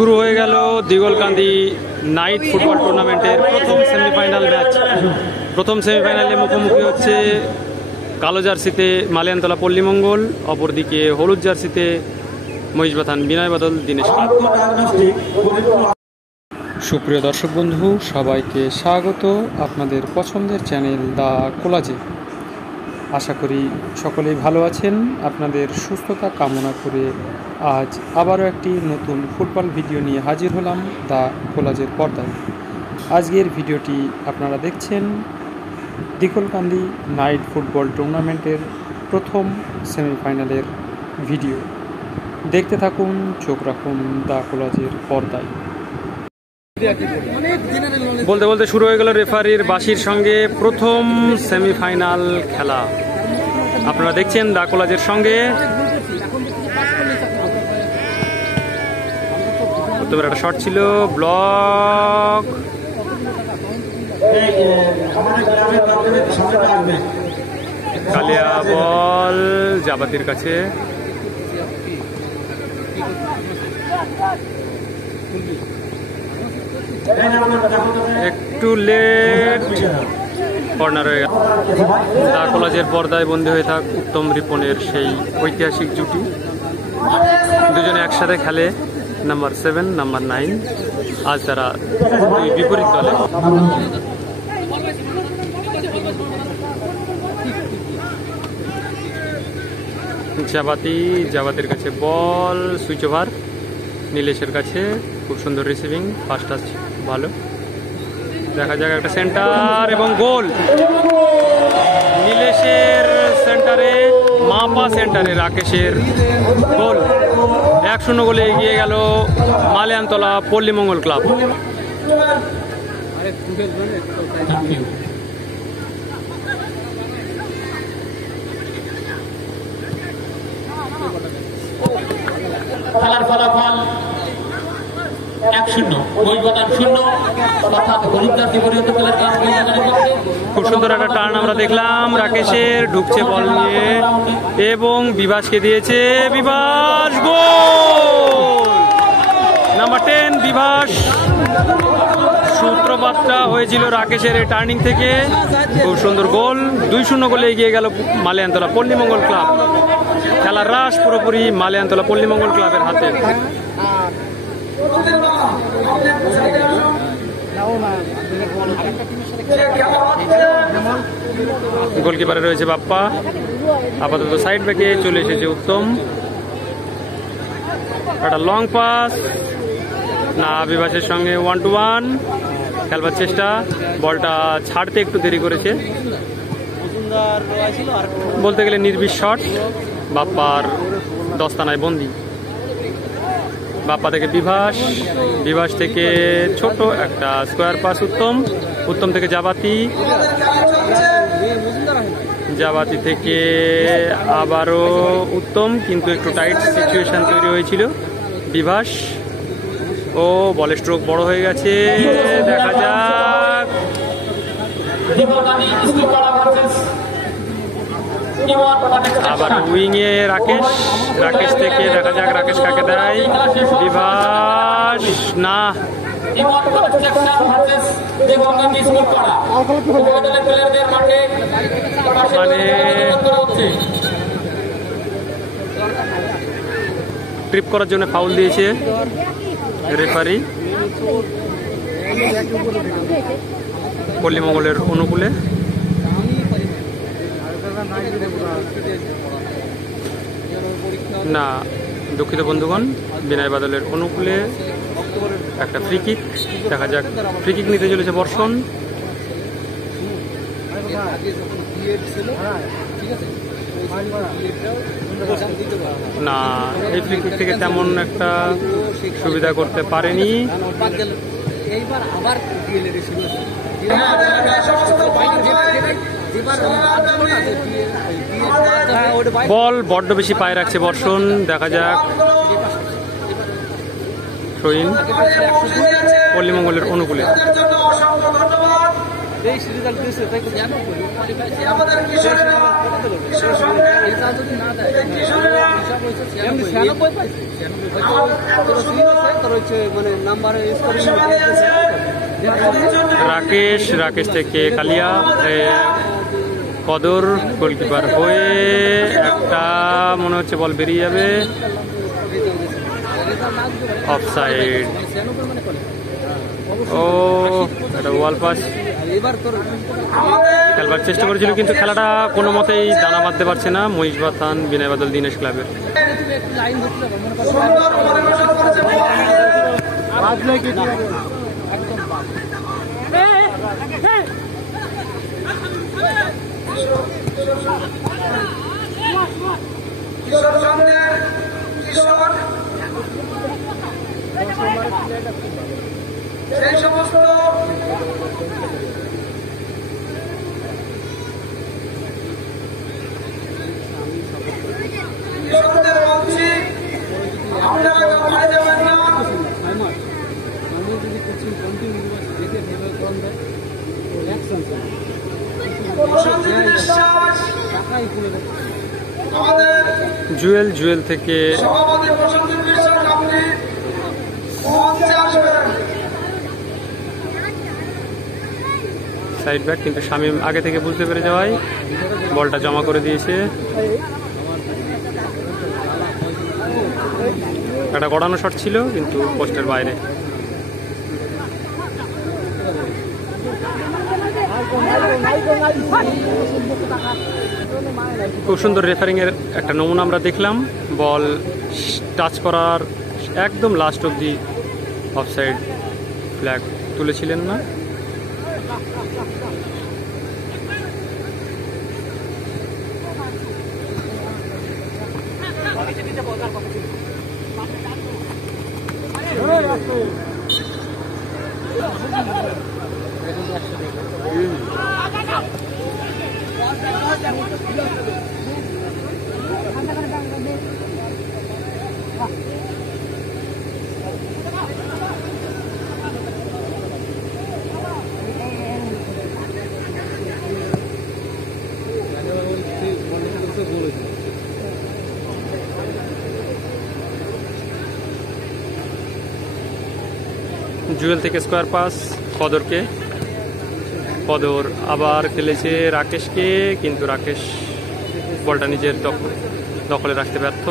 শুরু হয়ে গেল দিগলকান্দি নাইট ফুটবল টুর্নামেন্টের প্রথম সেমিফাইনাল ম্যাচ। প্রথম সেমিফাইনালে মুখোমুখি হচ্ছে কালো জার্সিতে মালিয়ানতলা পল্লীমঙ্গল, অপরদিকে হলুদ জার্সিতে মহিষবাথান বিনয় বাদল দীনেশ ক্লাব। সুপ্রিয় দর্শক বন্ধু, সবাইকে স্বাগত আপনাদের পছন্দের চ্যানেল দ্য কোলাজে। আশা করি সকলেই ভালো আছেন। আপনাদের সুস্থতা কামনা করে আজ আবারও একটি নতুন ফুটবল ভিডিও নিয়ে হাজির হলাম দ্য কোলাজের পর্দায়। আজকের ভিডিওটি আপনারা দেখছেন দিগলকান্দি নাইট ফুটবল টুর্নামেন্টের প্রথম সেমিফাইনালের ভিডিও। দেখতে থাকুন, চোখ রাখুন দ্য কোলাজের পর্দায়। বলতে বলতে শুরু হয়ে গেল রেফারির বাঁশির সঙ্গে প্রথম সেমিফাইনাল খেলা। আপনারা দেখছেন দ্য কোলাজের সঙ্গে। একটা শট ছিল, ব্লক, কালিয়া বল জাবাতির কাছে, একটু লেট, কর্নার হয়ে গেল। দ্য কোলাজের পর্দায় বন্দী হয়ে থাক উত্তম রিপনের সেই ঐতিহাসিক জুটি। দুজনে একসাথে খেলে নাম্বার 7, নাম্বার 9। আজ তারা দুই বিপরীত দলে। জাবাতির কাছে বল, সুইচ ওভার নীলেশের কাছে, খুব সুন্দর রিসিভিং, ফার্স্ট টাচ ভালো। দেখা যাক একটা সেন্টার এবং গোল। নীলেশের সেন্টারে, মাপা সেন্টারে রাকেশের গোল। 1-0 গোলে এগিয়ে গেল মালিয়ানতলা পল্লীমঙ্গল ক্লাব। খেলার ফলাফল 1-0, মহিষবাথান 0। খুব সুন্দর একটা টার্ন আমরা দেখলাম রাকেশের, ঢুকছে বল নিয়ে এবং বিভাসকে দিয়েছে, বিভাস গোল। নাম্বার 10 বিভাস। সূত্রপাতটা হয়েছিল রাকেশের এই টার্নিং থেকে, খুব সুন্দর গোল। 2-0 গোলে এগিয়ে গেল মালিয়ানতলা পল্লীমঙ্গল ক্লাব। খেলার রাশ পুরোপুরি মালিয়ানতলা পল্লীমঙ্গল ক্লাবের হাতে। গোলকিপারে রয়েছে বাপ্পা, আপাতত সাইড ব্যাকে চলে এসেছে উত্তম। একটা লং পাস, না, বিভাসের সঙ্গে 1-1 খেলবার চেষ্টা, বলটা ছাড়তে একটু দেরি করেছে। বলতে গেলে নির্বিষ শট, বাপ্পার দস্তানায় বন্দি। বাপ্পা থেকে বিভাস থেকে ছোট একটা স্কোয়ার পাস উত্তম থেকে জাবাতি থেকে আবারও উত্তম, কিন্তু একটু টাইট সিচুয়েশন তৈরি হয়েছিল। বিভাস, ও বলের স্ট্রোক বড় হয়ে গেছে, দেখা যাক। আবার উইংয়ে রাকেশ থেকে দেখা যাক রাকেশ কাকে দেয়। বিভাস, না, মানে ট্রিপ করার জন্য ফাউল দিয়েছে রেফারি পল্লীমঙ্গলের অনুকূলে। না, দুঃখিত বন্ধুগণ, বিনয় বাদলের অনুকূলে একটা ফ্রি কিক। দেখা যাক, ফ্রি কিক নিতে চলেছে বর্ষণ। না, এই ফ্রি কিক থেকে তেমন একটা সুবিধা করতে পারেনি। বল বড্ড বেশি পায়ে রাখছে বর্ষণ, দেখা যাক। পল্লীমঙ্গলের অনুকূলে রাকেশ থেকে কালিয়া কদর গোলকিপার হয়ে একটা মনে হচ্ছে বল বেরিয়ে যাবে, অফসাইড। ও এটা ওয়াল পাস খেলবার চেষ্টা করেছিল, কিন্তু খেলাটা কোনো মতেই দানা বাঁধতে পারছে না মহিষবাথান বিনয় বাদল দীনেশ ক্লাবের। সেই সমস্ত কৃষকদের বলছি আপনারা ঘরে যাবেন না। জুয়েল থেকে সভাপতি প্রসেনজিৎ বিশ্বাস আপনি মঞ্চে আসবেন। সাইড ব্যাক, কিন্তু শামীম আগে থেকে বুঝতে পেরে যাওয়ায় বলটা জমা করে দিয়েছে। একটা গড়ানো শট ছিল কিন্তু পোস্টের বাইরে। খুব সুন্দর রেফারিং এর একটা নমুনা আমরা দেখলাম। বল টাচ করার একদম লাস্ট অবধি অফসাইড ফ্ল্যাগ তুলেছিলেন না। জুয়েল থেকে স্কোয়ার পাস কদরকে, কদর আবার খেলেছে রাকেশকে, কিন্তু রাকেশ বলটা নিজের দখলে রাখতে ব্যর্থ।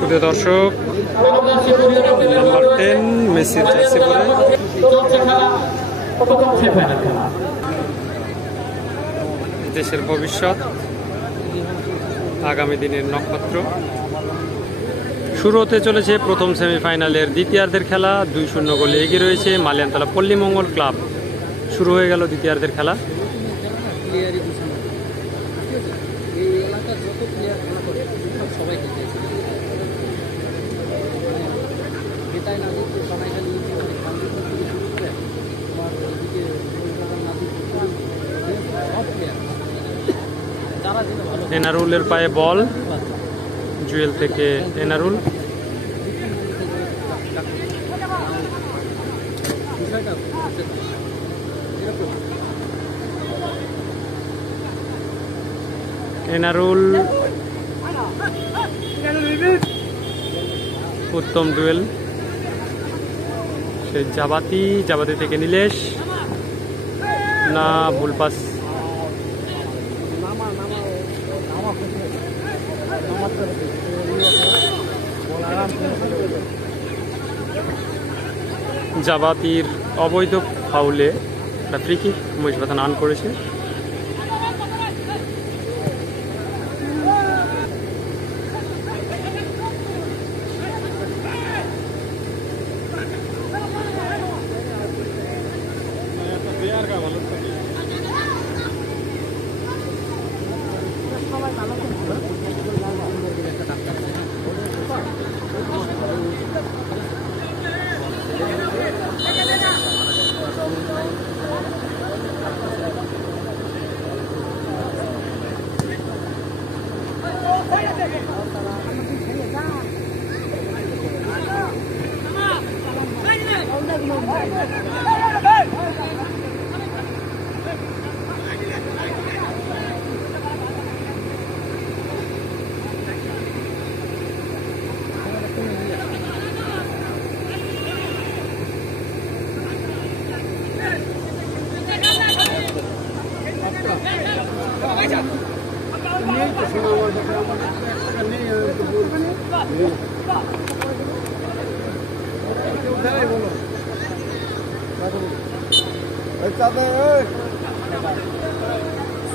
প্রিয় দর্শক, নাম্বার 10 মেসির জার্সি পরে দেশের ভবিষ্যৎ, আগামী দিনের নক্ষত্র। শুরু হতে চলেছে প্রথম সেমিফাইনালের দ্বিতীয়ার্ধের খেলা। 2-0 গোলে এগিয়ে রয়েছে মালিয়ানতলা পল্লীমঙ্গল ক্লাব। শুরু হয়ে গেল দ্বিতীয়ার্ধের খেলা। এনারুলের পায়ে বল, জুয়েল থেকে এনারুল। এনারুল উত্তম ডুয়েল, সে জাবাতি থেকে নীলেশ, না ভুল পাস। জাবাতির অবৈধ ফাউলে একটা ফ্রি কিক মহিষবাথান আর্ন করেছে।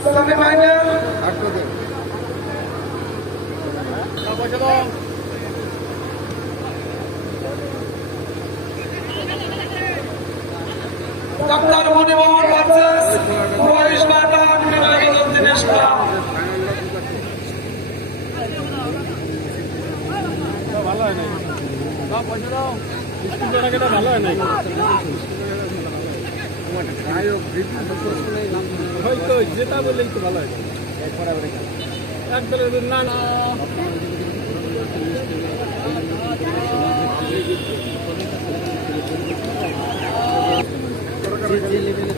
Semifinal doctor Monimohan versus Mahishbathan Binoybadan Dinesh club. ভালো হয় নাই হয়তো যেটা বললেই তো ভালো হয় একদলের না না যে লেভেলে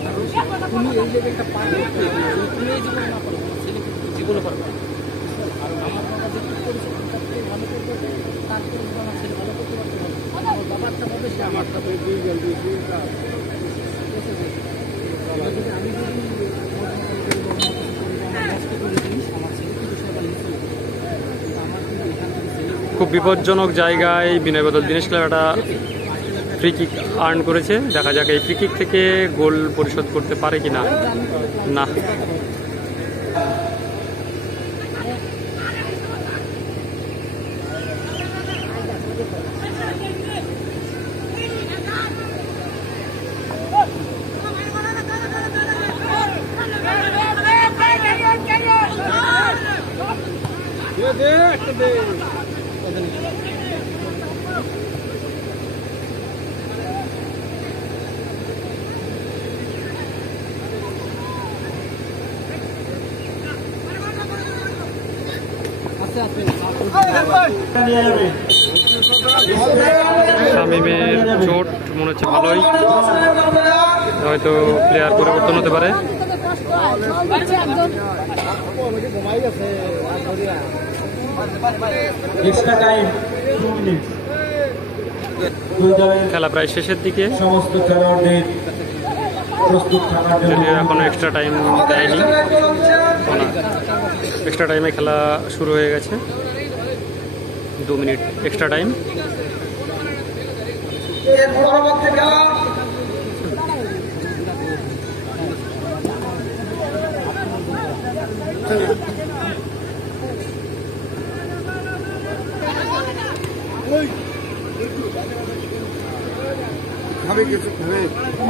তুমি এই লেভেলটা পারবে তুমি এই জীবনে না পারবে জীবনে পারবে আর আমার বাবা যে কি করেছে ভালো করতে তারপরে আমার ছেলে ভালো করতে পারতে আমার বাবারটা হবে সে আমারটা তো দুই গেল দুইটা আমি খুব বিপজ্জনক জায়গায় বিনয় বাদল দিনেশ ক্লাব একটা ফ্রি কিক আর্ন করেছে। দেখা যাক এই ফ্রি কিক থেকে গোল পরিশোধ করতে পারে কি না। না শামীমের চোট মনে হচ্ছে ভালোই, হয়তো প্লেয়ার পরিবর্তন হতে পারে। খেলা প্রায় শেষের দিকে, সমস্ত খেলোয়াড়দের প্রস্তুত থাকার জন্য যদিও এখনো এক্সট্রা টাইম দেয়নি। এক্সট্রা টাইমে খেলা শুরু হয়ে গেছে, 2 মিনিট এক্সট্রা টাইম। এর পরবর্তী খেলা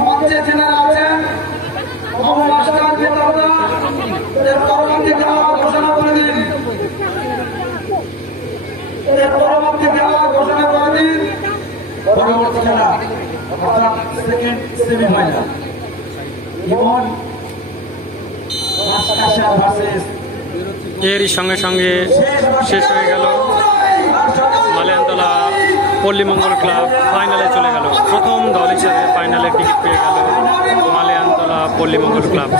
মঞ্চে যারা আছেন মাস্টার পিতারা এর পরবর্তী খেলা ঘোষণা করে দিন। এর পরবর্তী খেলা ঘোষণা করে দিন। পরবর্তী খেলা অর্থাৎ সেকেন্ড সেমিফাইনাল ইমন মাস্টার ভার্সেস এরই সঙ্গে সঙ্গে শেষ হয়ে গেল। মালিয়ানতলা পল্লীমঙ্গল ক্লাব ফাইনালে চলে গেল। প্রথম দল হিসেবে ফাইনালে টিকিট পেয়ে গেল মালিয়ানতলা পল্লীমঙ্গল ক্লাব।